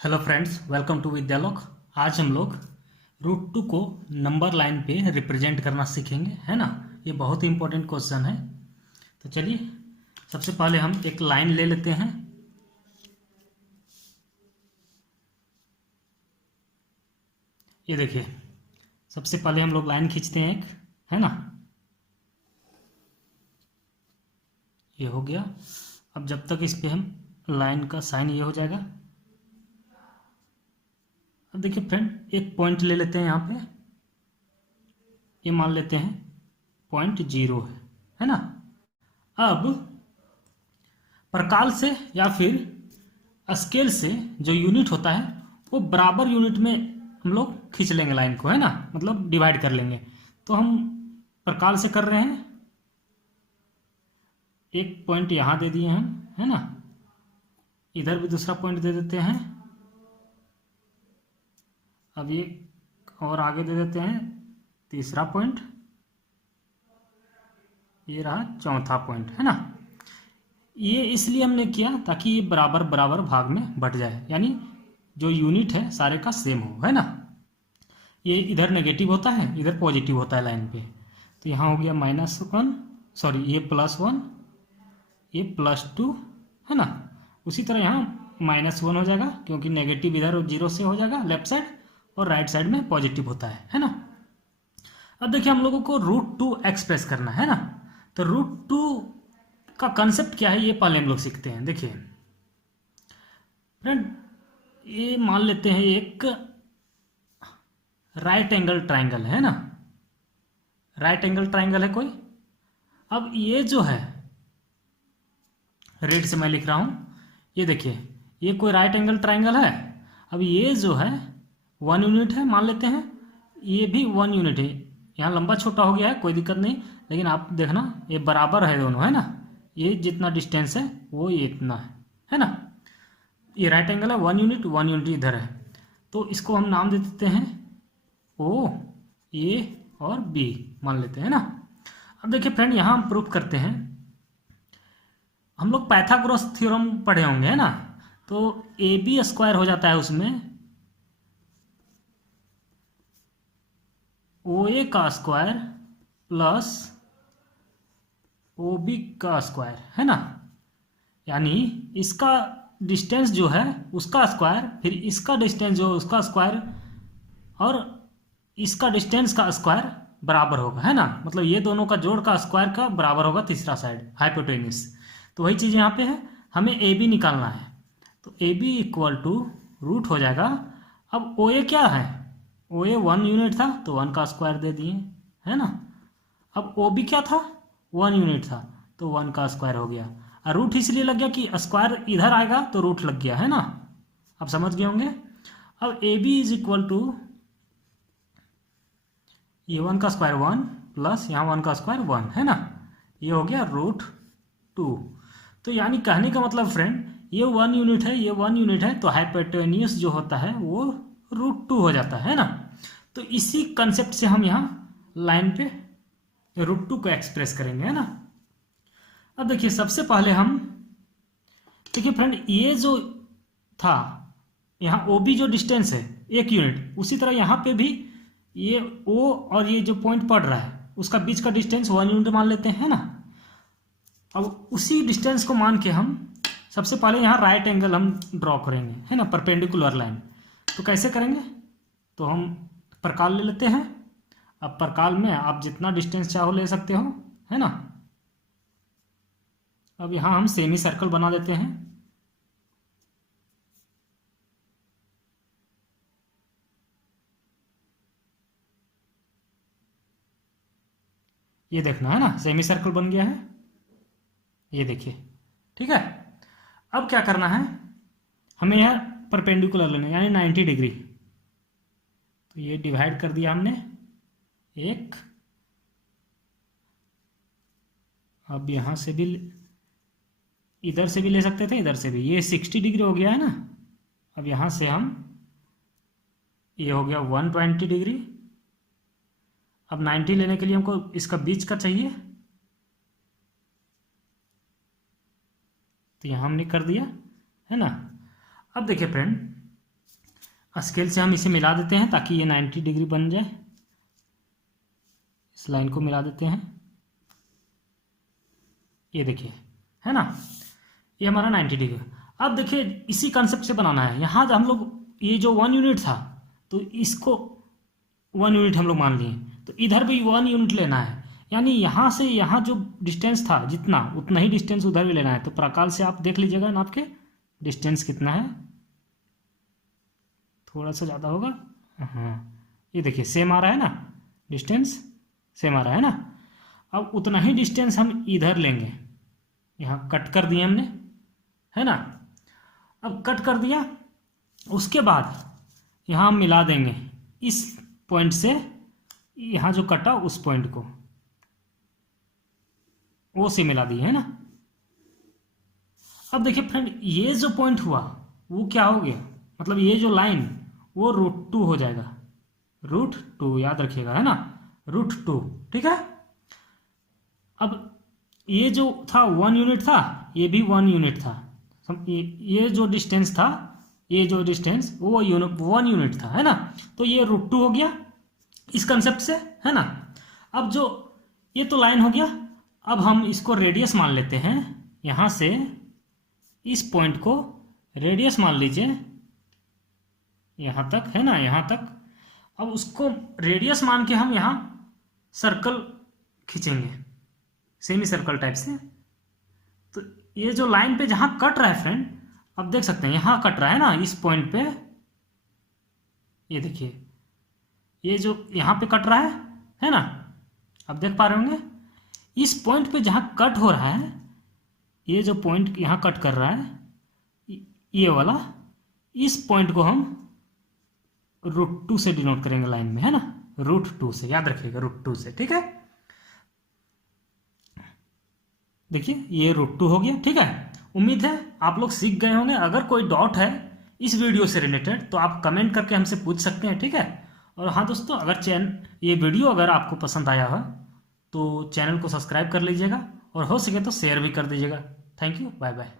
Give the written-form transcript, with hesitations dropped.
Hello friends, welcome to Vidyalok. आज हम लोग रूट टू को नंबर लाइन पे रिप्रेजेंट करना सीखेंगे, है ना। ये बहुत ही इंपॉर्टेंट क्वेश्चन है। तो चलिए सबसे पहले हम एक लाइन ले लेते हैं। ये देखिए, सबसे पहले हम लोग लाइन खींचते हैं एक, है ना। ये हो गया। अब जब तक इस पे हम लाइन का साइन ये हो जाएगा। अब देखिए फ्रेंड, एक पॉइंट ले लेते हैं यहाँ पे। ये मान लेते हैं 0.0 है ना। अब प्रकाल से या फिर स्केल से जो यूनिट होता है वो बराबर यूनिट में हम लोग खींच लेंगे लाइन को, है ना, मतलब डिवाइड कर लेंगे। तो हम प्रकाल से कर रहे हैं, एक पॉइंट यहाँ दे दिए हम, है ना। इधर भी दूसरा पॉइंट दे देते हैं। अब ये और आगे दे देते हैं तीसरा पॉइंट। ये रहा चौथा पॉइंट, है ना। ये इसलिए हमने किया ताकि ये बराबर बराबर भाग में बट जाए, यानी जो यूनिट है सारे का सेम हो, है ना। ये इधर नेगेटिव होता है, इधर पॉजिटिव होता है लाइन पे। तो यहाँ हो गया -1, सॉरी ये +1, ये +2, है ना। उसी तरह यहाँ -1 हो जाएगा क्योंकि नेगेटिव इधर 0 से हो जाएगा लेफ्ट साइड, और राइट साइड में पॉजिटिव होता है ना। अब देखिए हम लोगों को √2 एक्सप्रेस करना है ना। तो √2 का कंसेप्ट क्या है ये पहले हम लोग सीखते हैं। देखिए फ्रेंड, ये मान लेते हैं एक राइट एंगल ट्राइंगल है ना। राइट एंगल ट्राइंगल है कोई। अब ये जो है रेड से मैं लिख रहा हूं, ये देखिए ये कोई राइट एंगल ट्राइंगल है। अब ये जो है 1 यूनिट है मान लेते हैं, ये भी 1 यूनिट है। यहाँ लंबा छोटा हो गया है, कोई दिक्कत नहीं, लेकिन आप देखना ये बराबर है दोनों, है ना। ये जितना डिस्टेंस है वो ये इतना है ना। ये राइट एंगल है, 1 यूनिट 1 यूनिट इधर है। तो इसको हम नाम दे देते हैं ओ, ए और बी मान लेते हैं ना। अब देखिए फ्रेंड, यहाँ हम प्रूफ करते हैं। हम लोग पाइथागोरस थ्योरम पढ़े होंगे, है ना। तो AB² हो जाता है उसमें OA का स्क्वायर प्लस OB का स्क्वायर, है ना। यानी इसका डिस्टेंस जो है उसका स्क्वायर, फिर इसका डिस्टेंस जो है उसका स्क्वायर, और इसका डिस्टेंस का स्क्वायर बराबर होगा, है ना। मतलब ये दोनों का जोड़ का स्क्वायर का बराबर होगा तीसरा साइड, हाइपोटेन्यूस। तो वही चीज़ यहाँ पे है, हमें AB निकालना है। तो AB = रूट हो जाएगा। अब OA क्या है, OA 1 यूनिट था तो 1 का स्क्वायर दे दिए, है ना। अब OB क्या था, 1 यूनिट था तो 1 का स्क्वायर हो गया। और रूट इसलिए लग गया कि स्क्वायर इधर आएगा तो रूट लग गया, है ना। अब समझ गए होंगे। अब AB = ये 1 का स्क्वायर 1 प्लस यहाँ 1 का स्क्वायर 1, है ना। ये हो गया √2। तो यानी कहने का मतलब फ्रेंड, ये 1 यूनिट है, ये 1 यूनिट है, तो हाइपोटेन्यूस जो होता है वो √2 हो जाता है ना। तो इसी कंसेप्ट से हम यहाँ लाइन पे √2 को एक्सप्रेस करेंगे, है ना। अब देखिए सबसे पहले हम देखिए फ्रेंड, ये जो था यहाँ OB जो डिस्टेंस है 1 यूनिट, उसी तरह यहाँ पे भी ये O और ये जो पॉइंट पड़ रहा है उसका बीच का डिस्टेंस 1 यूनिट मान लेते हैं ना। अब उसी डिस्टेंस को मान के हम सबसे पहले यहाँ राइट एंगल हम ड्रॉ करेंगे, है ना, परपेंडिकुलर लाइन। तो कैसे करेंगे, तो हम प्रकाल ले लेते हैं। अब प्रकाल में आप जितना डिस्टेंस चाहो ले सकते हो, है ना। अब यहाँ हम सेमी सर्कल बना देते हैं। ये देखना, है ना, सेमी सर्कल बन गया है, ये देखिए, ठीक है। अब क्या करना है, हमें यहाँ परपेंडिकुलर लेना है, यानी 90 डिग्री। तो ये डिवाइड कर दिया हमने एक। अब यहाँ से भी इधर से भी ले सकते थे, इधर से भी। ये 60 डिग्री हो गया है ना। अब यहाँ से हम, ये हो गया 120 डिग्री। अब 90 लेने के लिए हमको इसका बीच का चाहिए, तो यहाँ हमने कर दिया, है ना। अब देखिए फ्रेंड, स्केल से हम इसे मिला देते हैं ताकि ये 90 डिग्री बन जाए। इस लाइन को मिला देते हैं, ये देखिए, है ना, ये हमारा 90 डिग्री। अब देखिए इसी कंसेप्ट से बनाना है। यहाँ हम लोग ये जो 1 यूनिट था तो इसको 1 यूनिट हम लोग मान लिए, तो इधर भी 1 यूनिट लेना है, यानी यहाँ से यहाँ जो डिस्टेंस था जितना उतना ही डिस्टेंस उधर भी लेना है। तो प्रकाल से आप देख लीजिएगा नाप के डिस्टेंस कितना है, थोड़ा सा ज़्यादा होगा, हाँ ये देखिए सेम आ रहा है ना, डिस्टेंस सेम आ रहा है ना। अब उतना ही डिस्टेंस हम इधर लेंगे, यहाँ कट कर दिए हमने, है ना। अब कट कर दिया, उसके बाद यहाँ हम मिला देंगे इस पॉइंट से, यहाँ जो कटा उस पॉइंट को वो से मिला दिए, है ना। अब देखिए फ्रेंड ये जो पॉइंट हुआ वो क्या हो गया, मतलब ये जो लाइन वो √2 हो जाएगा, √2 याद रखिएगा, है ना, √2, ठीक है। अब ये जो था 1 यूनिट था, ये भी 1 यूनिट था, ये जो डिस्टेंस था, ये जो डिस्टेंस वो 1 यूनिट था, है ना। तो ये √2 हो गया इस कंसेप्ट से, है ना। अब जो ये तो लाइन हो गया, अब हम इसको रेडियस मान लेते हैं, यहाँ से इस पॉइंट को रेडियस मान लीजिए यहाँ तक, है ना, यहाँ तक। अब उसको रेडियस मान के हम यहाँ सर्कल खींचेंगे, सेमी सर्कल टाइप से। तो ये जो लाइन पे जहाँ कट रहा है फ्रेंड, अब देख सकते हैं यहाँ कट रहा है ना, इस पॉइंट पे, ये देखिए ये जो यहाँ पे कट रहा है ना, अब देख पा रहे होंगे इस पॉइंट पे जहाँ कट हो रहा है, ये जो पॉइंट यहाँ कट कर रहा है ये वाला, इस पॉइंट को हम √2 से डिनोट करेंगे लाइन में, है ना, √2 से, याद रखिएगा √2 से, ठीक है। देखिए ये √2 हो गया, ठीक है। उम्मीद है आप लोग सीख गए होंगे। अगर कोई डाउट है इस वीडियो से रिलेटेड तो आप कमेंट करके हमसे पूछ सकते हैं, ठीक है। और हाँ दोस्तों, अगर ये वीडियो अगर आपको पसंद आया हो तो चैनल को सब्सक्राइब कर लीजिएगा और हो सके तो शेयर भी कर दीजिएगा। Thank you, bye bye.